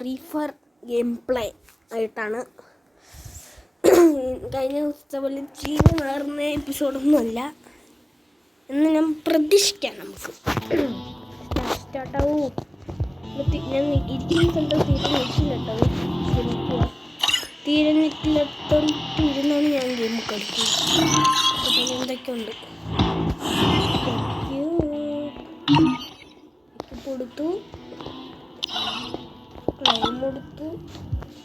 Free fire game play ആയിട്ടാണ്. കഴിഞ്ഞ ദിവസത്തെ പോലെ ജീവൻ മാറുന്ന എപ്പിസോഡൊന്നുമല്ല എന്ന് ഞാൻ പ്രതീക്ഷിക്കാം. നമുക്ക് സ്റ്റാർട്ടാവൂ. ഞാൻ ഇരിക്കുന്ന സ്ഥലത്ത് തീരെ നെറ്റിലെട്ടോ, തീരെ നെറ്റിലെത്തോട്ട് ഇരുന്നാണ് ഞാൻ ഗെയിം കളിക്കുന്നത്. അപ്പം എന്തൊക്കെയുണ്ട് കൊടുത്തു, ക്ലൈം കൊടുത്തു,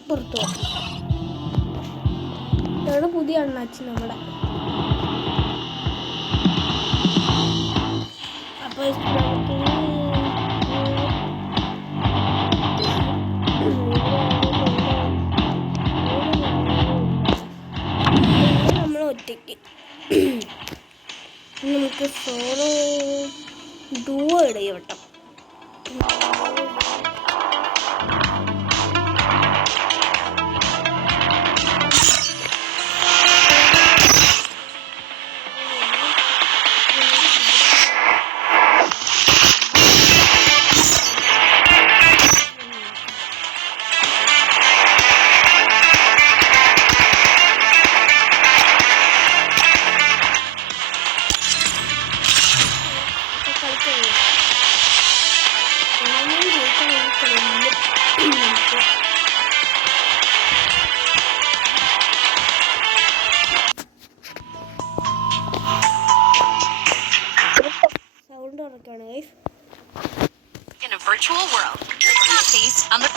പുറത്തു പോയി. ഇതാണ് പുതിയ അണ്ണാച്ചി നമ്മുടെ. അപ്പോൾ നമ്മൾ ഒറ്റയ്ക്ക് നമുക്ക് സോളോ ഡുവോ ഇടയവട്ടം. In a virtual world, face on the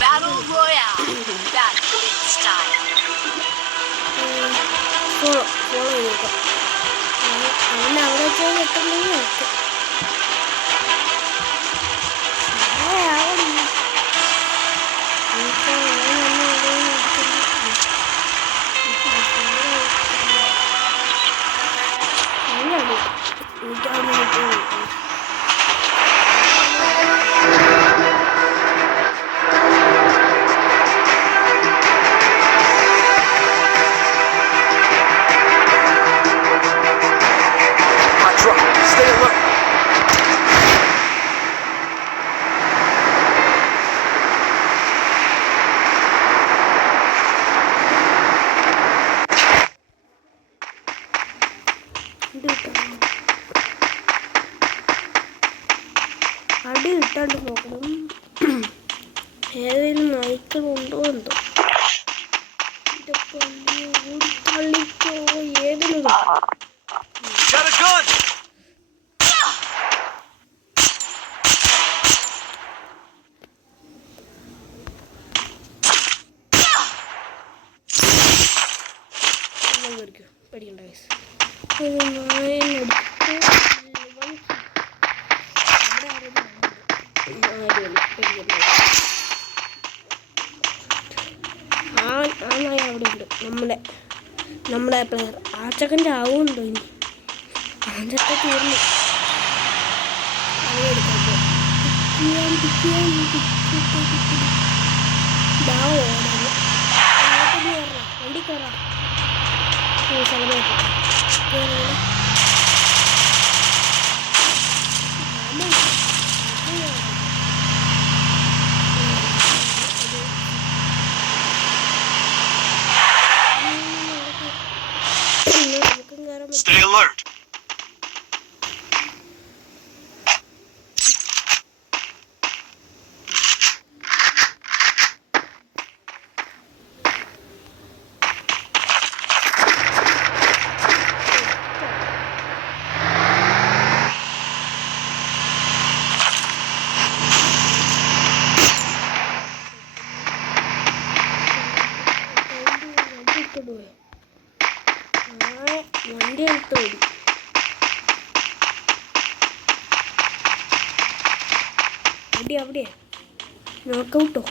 Battle Royale, battle style. അടി ഇട്ടാണ്ട് നോക്കണം, ഏതെങ്കിലും നായ്ക്കളുണ്ടോ എന്തോ. ഓടിത്തള്ളിക്കോ ഏതിനും. പേടിക്കണ്ട ഗൈസ്. നായ അവിടെ ഉണ്ട്. നമ്മുടെ പ്ലെയർ ആ ചെക്കൻ്റെ ആവുന്നുണ്ടോ ഇനി? ആഞ്ചൊക്കെ തീർന്നു. വണ്ടി കയറാം. Stay alert. വണ്ടി എടുത്ത് ഓടി. അവിടെ നോക്കൗട്ടോ.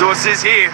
Resources here.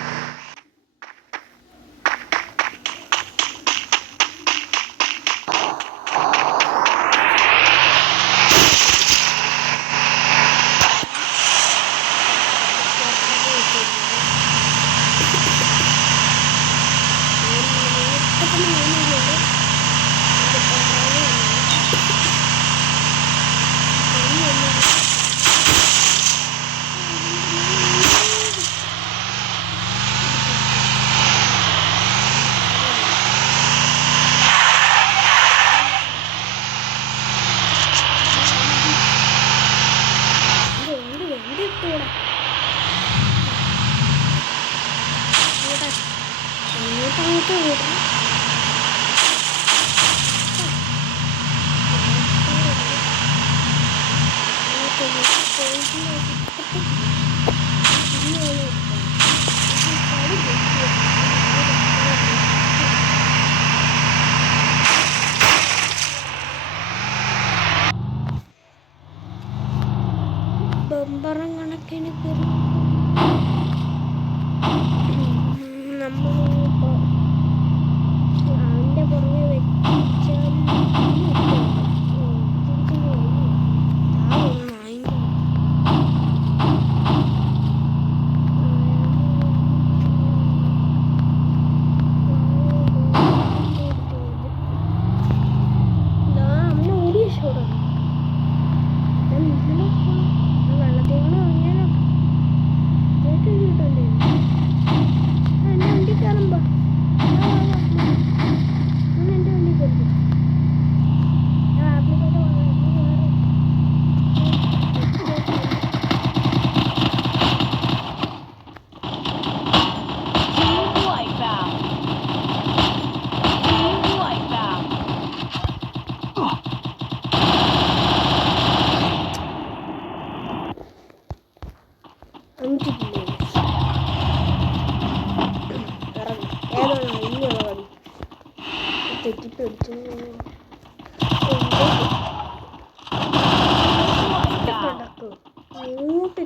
ബമ്പറം കണക്കിന് നമ്മൾ അതിൻ്റെ പുറമെ വെച്ചാൽ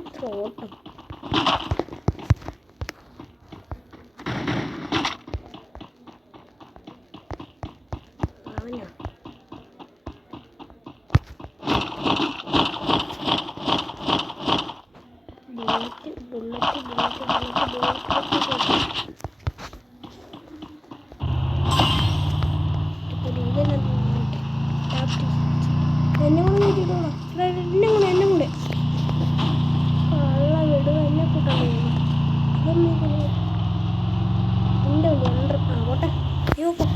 ഇത്ര ഓട്ടം അവനാ എന്നെ കൂടെ കള്ള വിടുക എന്നെ കൂട്ടാൻ എൻ്റെ പോട്ടെ നോക്കോ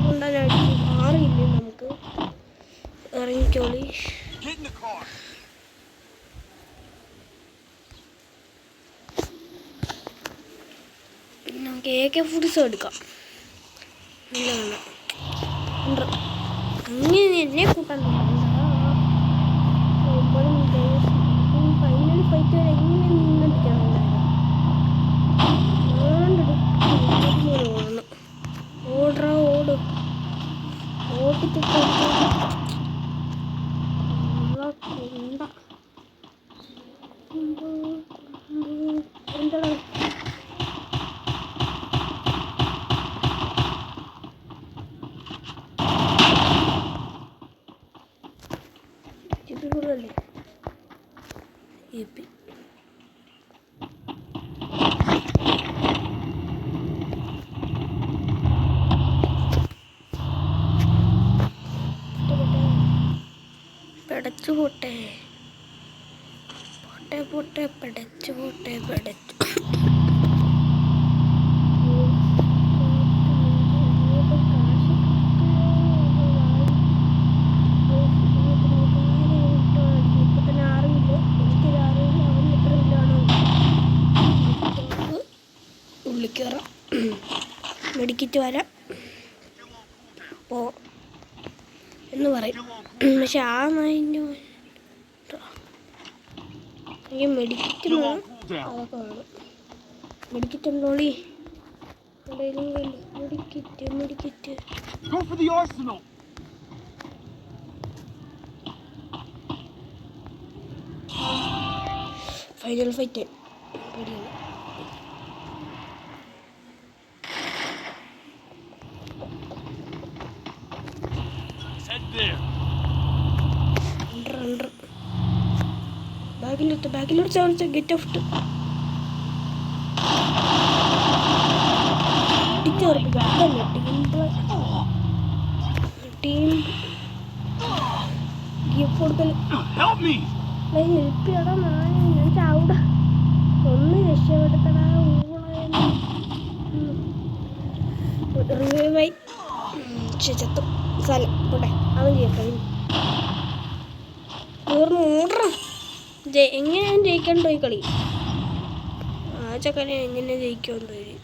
കൊണ്ടാണ് അടിച്ചു മാറിയില്ലേ നമുക്ക് ഇറങ്ങിക്കോളി പിന്നെ നമുക്ക് AK-47 എടുക്കാം അങ്ങനെ എന്നെ കൂട്ടാൻ ഫൈനൽ ഫൈറ്റ് വരെ എങ്ങനെ നിന്നിരിക്കണം ഓടണം ഓട് ഓട്ടിച്ചിട്ട് എന്താ ഇതിലൂടെ ഇപ്പി പെടച്ചു പോട്ടെ പോട്ടെ പെടച്ചു പോട്ടെ പെടച്ചു ഉള്ളിക്കയറാം മെഡിക്കറ്റ് വരാം എന്ന് പറയും പക്ഷെ ആ നായിൻ്റെ ഈ മെഡിക്കറ്റ് വേണം അതൊക്കെ വേണം മെഡിക്കറ്റ് ഉണ്ടോളി മെഡിക്കറ്റ് ഫൈനൽ ഫൈറ്റ് പേടിയാണ്. ബാക്കിലോട്ട് chance get out team gift കൊടുക്കൽ ഹെൽപ്പ് ചെയ്യടാ. ഞാൻ ചാവൂടാ, ഒന്ന് രക്ഷപ്പെടുത്തടാ. റിവൈവായി ചത്തും സ്ഥലം പോട്ടെ. അവൻ ചെയ്യട്ടെ. തീർന്നു ഓടറ. എങ്ങനെയാണ് ജയിക്കണ്ടോ ഈ കളി? ആ ചക്കനെ എങ്ങനെ ജയിക്കുമെന്ന് വരും.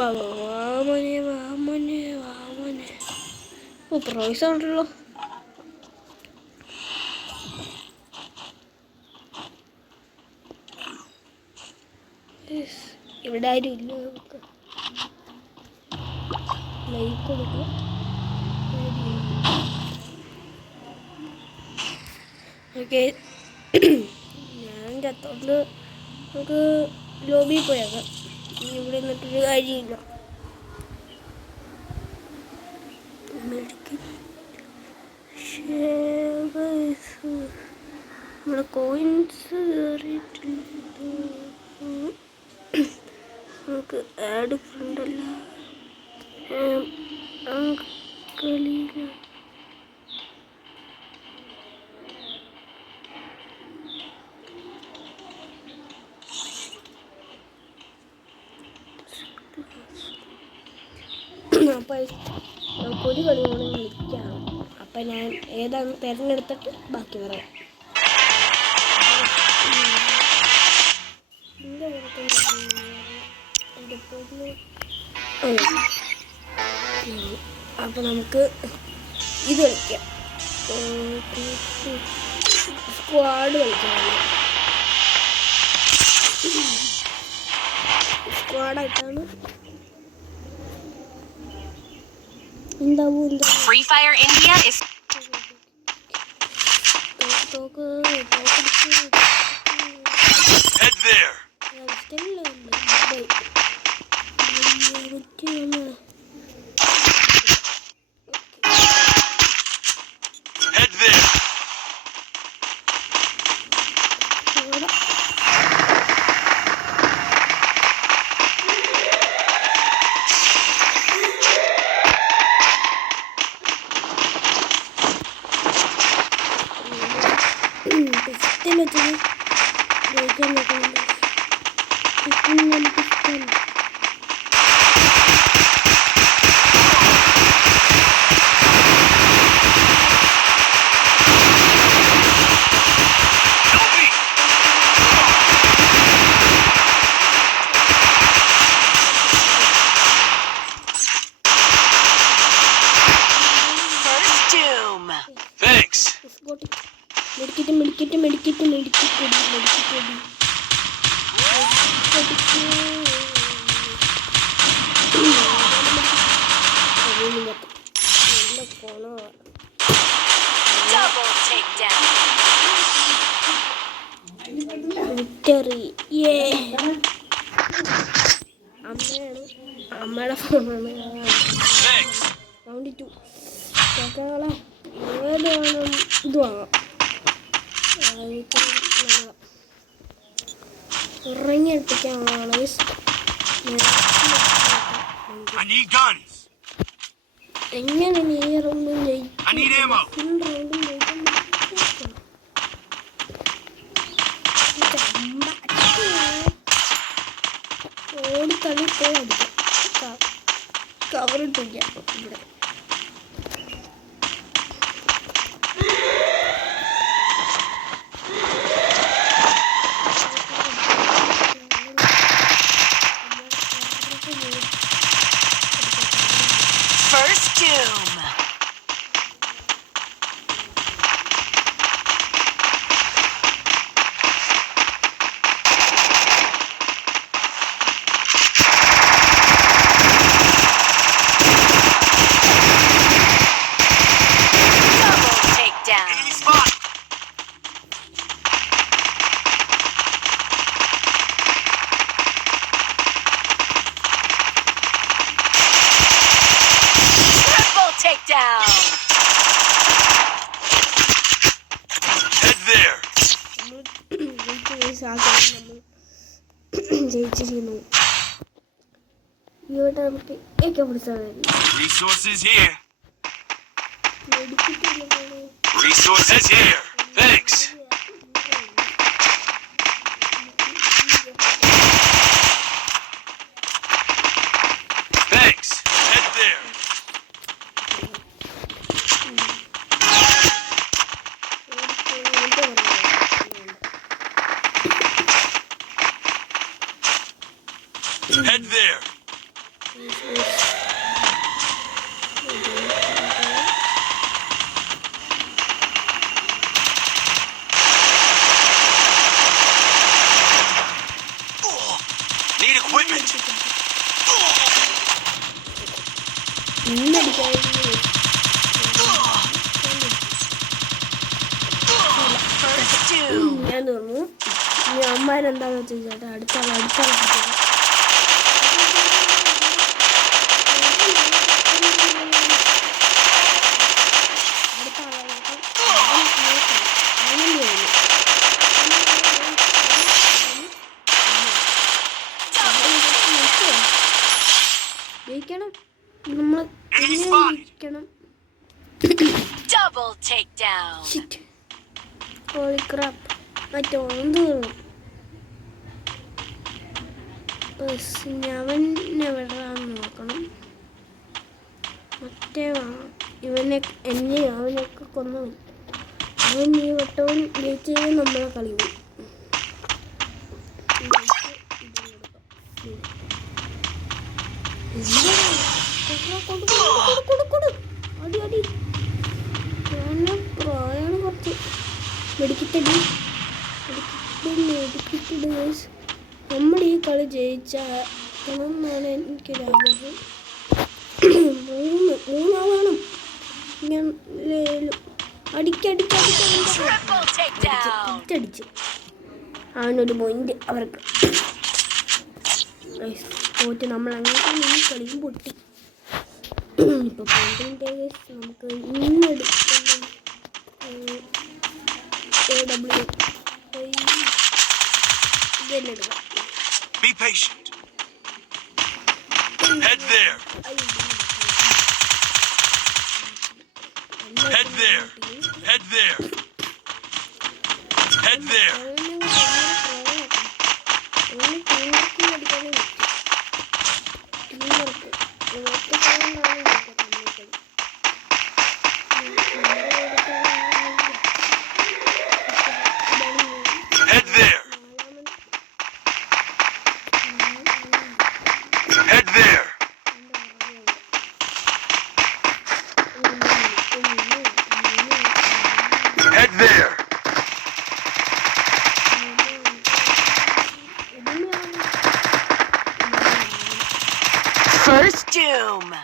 വാമനെ വാമനെ വാമനെ. ഓ പ്രാവശ്യം ഉണ്ടല്ലോ. ഇവിടെ ആരും ഇല്ല. നമുക്ക് ലൈക്ക് കൊടുക്കാം. ഓക്കെ, ഞാൻ ചത്തോണ്ട് നമുക്ക് ലോബിയിൽ പോയേക്കാം. ഇവിടെ നിന്നിട്ടൊരു കാര്യമില്ല. നമ്മുടെ കോയിൻസ് കയറിയിട്ടുണ്ട്. നമുക്ക് ആഡ് ഫ്രണ്ടല്ല കളിയില്ല. അപ്പോൾ നമുക്കൊരു കളി കൂടെ കളിക്കാം. അപ്പം ഞാൻ ഏതാണെന്ന് തിരഞ്ഞെടുത്തിട്ട് ബാക്കി പറയാം. അപ്പം നമുക്ക് ഇത് കളിക്കാം. സ്ക്വാഡ് കളിക്കാം. സ്ക്വാഡായിട്ടാണ് Free Fire India is Head there. Head there. double takedown. Victory. Yeah. അമ്മയുടെ ഫോണാണ്. റൗണ്ട് 2 കേൾക്കാളെ ഏത് വേണം ഇത് വാങ്ങാം. ഇറങ്ങിയെടുപ്പിക്കാനുള്ളതാണ്. എങ്ങനെ നീ റൗണ്ടും ഓടി കളി പോയി അടിക്കാം. കവറിട്ടില്ല ഇവിടെ. First doom. takedown. Head there. ജയിച്ചിരിക്കുന്നു. ഇവിടെ നമുക്ക് Resources here. Resources here. Thanks. Thanks. Head there. Head there. Need equipment. First doom. ഞാൻ തോന്നുന്നു ഇനി അമ്മാരെന്താന്ന് വെച്ചാൽ ചേട്ടാ അടുത്താളെ ജയിക്കണം. നമ്മൾ ജയിക്കണം. Double takedown. Holy crap. മറ്റൊന്നും അവനെ വിടാന്ന് നോക്കണം. മറ്റേ അവനൊക്കെ കൊന്നു. അവൻ ഈ വട്ടവും ജയിച്ച് നമ്മളെ കളി പോയി. അടി പ്രായാണ് കുറച്ച് മെഡിക്കറ്റടി നമ്മൾ ഈ കളി ജയിച്ചാണെന്നാണ് എനിക്കൊരാഗ്രഹം. മൂന്നാവണം ഞാൻ അടിച്ചടിച്ച് അവനൊരു പോയിന്റ് അവർക്ക് പോയിട്ട് നമ്മൾ അങ്ങനെ ഈ കളിയും പൊട്ടി. ഇപ്പോൾ പോയിന്റ് നമുക്ക് ഇന്നെടുക്കണം. Be patient. Head there. Head there. Head there. Head there. Head there. Head there. Head there. First doom.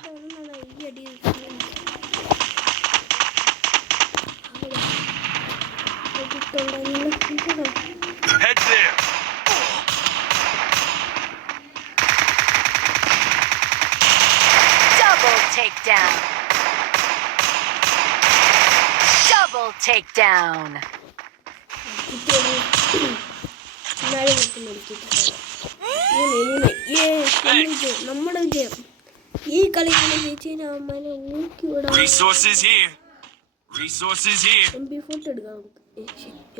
Head there. Double takedown. Double takedown. നമ്മുടെ വിജയം. ഈ കളി ജയിച്ചു അമ്മനെ ഊക്കി വിടാം. Resources here. Resources here. MP40 എടുക്കാം നമുക്ക്.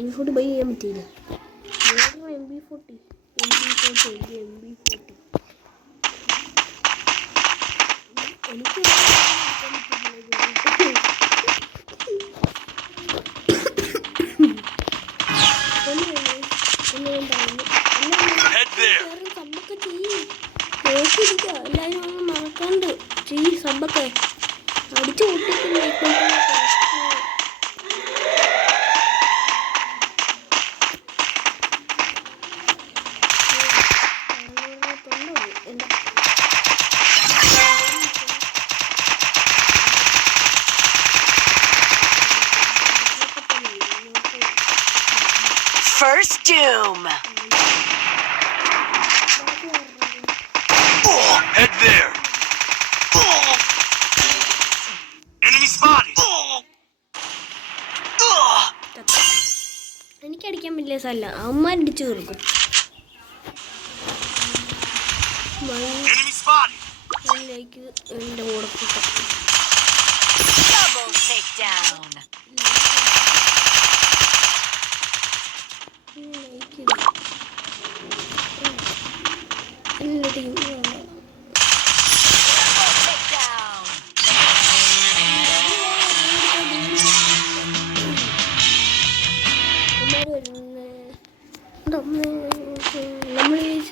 MP40 ബൈ ചെയ്യാൻ പറ്റിയില്ല. MP40 എനിക്ക് Head there. സബ്ബൊക്കെ ചെയ്യും. നോക്കിയിരിക്കുക. എല്ലാവരും ഒന്ന് മറക്കാണ്ട് ചെയ്യും. സബ്ബൊക്കെ അടിച്ചു പൊട്ടിക്കുന്നു. First doom. Head there. Killers അല്ല, അവന്മാർ ഇടിച്ചു തീർക്കും. Enemy spotted. ലൈക്ക് എൻ്റെ കൂടെ കൂട്ടാം. Double takedown. എൻ്റെ ടീം Takedown.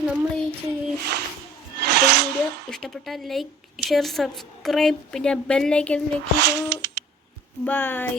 നമ്മൾ വീഡിയോ ഇഷ്ടപ്പെട്ടാൽ ലൈക്ക്, ഷെയർ, സബ്സ്ക്രൈബ്, പിന്നെ ബെല്ലൈക്കൻ. ബൈ.